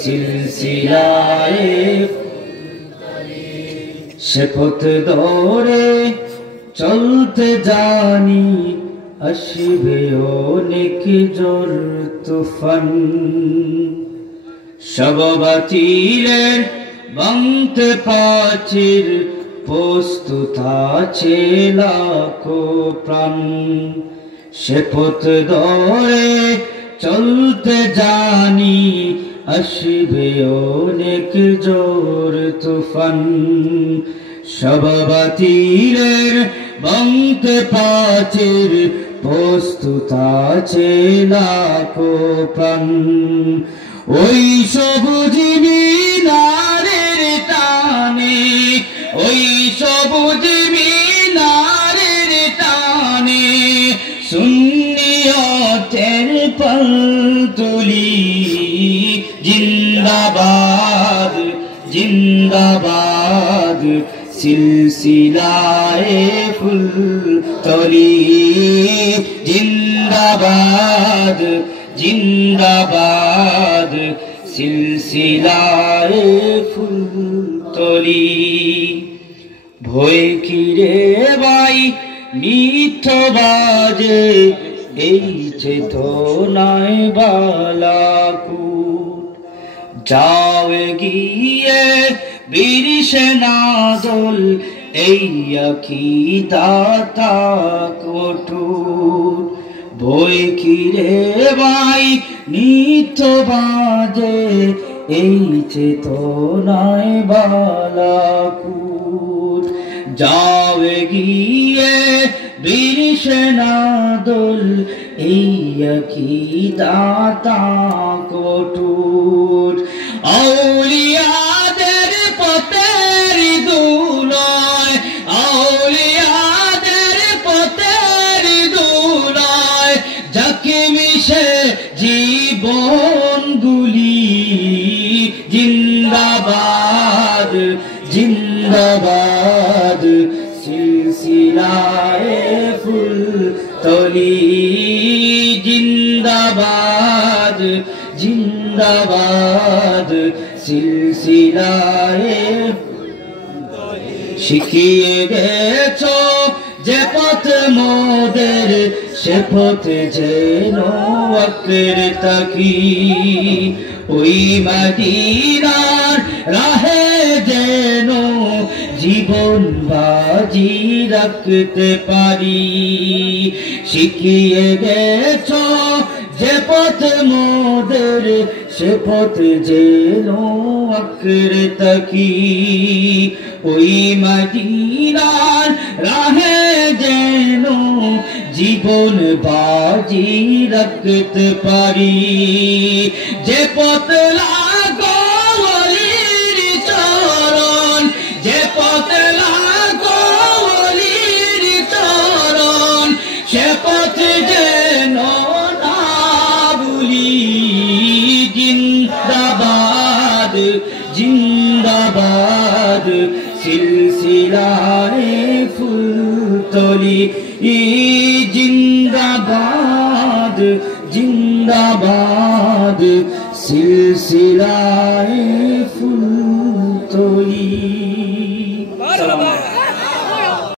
সিলসিলায়ে সে পথ ধরে চলতে জানি আসবে অনেক জোর তুফান সব বাতিলের ভাঙতে প্রাচীর প্রস্তুত আছে লাখো প্রাণ সে পথ ধরে চলতে জানি আসবে অনেক জোর তুফান সব বাতিলের ভাঙতে প্রাচীর প্রস্তুত আছে লাখো প্রাণ ওই সবুজ মিনারের টানে ওই সবুজ মিনারের টানে সুন্নিয়তের পালতুলি জিন্দাবাদ জিন্দাবাদ সিলসিলায়ে ফুলতলি জিন্দাবাদ জিন্দাবাদ সিলসিলায়ে ফুলতলি ভয় কিরে ভাই মিথ্যাবাজে এই চেতনায় বালাকুট যাও গিয়ে বীর সেনাদল এই আকীদা কঠোর ভয় কিরে ভাই নিত্যবাজে এই চেতনায় বালাকুট যাও গিয়ে বীর সেনাদল এই আকীদা কঠোর আউলিয়াদের পথের দুলয় আউলিয়াদের পথের দুলয় যাকে মিশে জীবনগুলি জিন্দাবাদ জিন্দাবাদ সিলসিলায়ে ফুলতলি জিন্দাবাদ জিন্দাবাদ সিলসিলায়ে শিখিয়ে গেছো যে পথ মোদের সে পথ যেন আঁকড়ে থাকি ওই মদিনার রাহে যেন জীবন বাজি রাখতে পারি শিখিয়ে গেছো যে পথ মোদের সে পথ যেন আঁকড়ে থাকি ওই মদিনার রাহে যেন জীবন বাজি রাখতে পারি যে পথ লাগো ওলির চরণ যে পথ লাগো ওলির চরণ সে পথ যেন না ভুলি জিন্দাবাদ জিন্দাবাদ সিলসিলায়ে ফুলতলি জিন্দাবাদ জিন্দাবাদ সিলসিলায়ে ফুলতলি।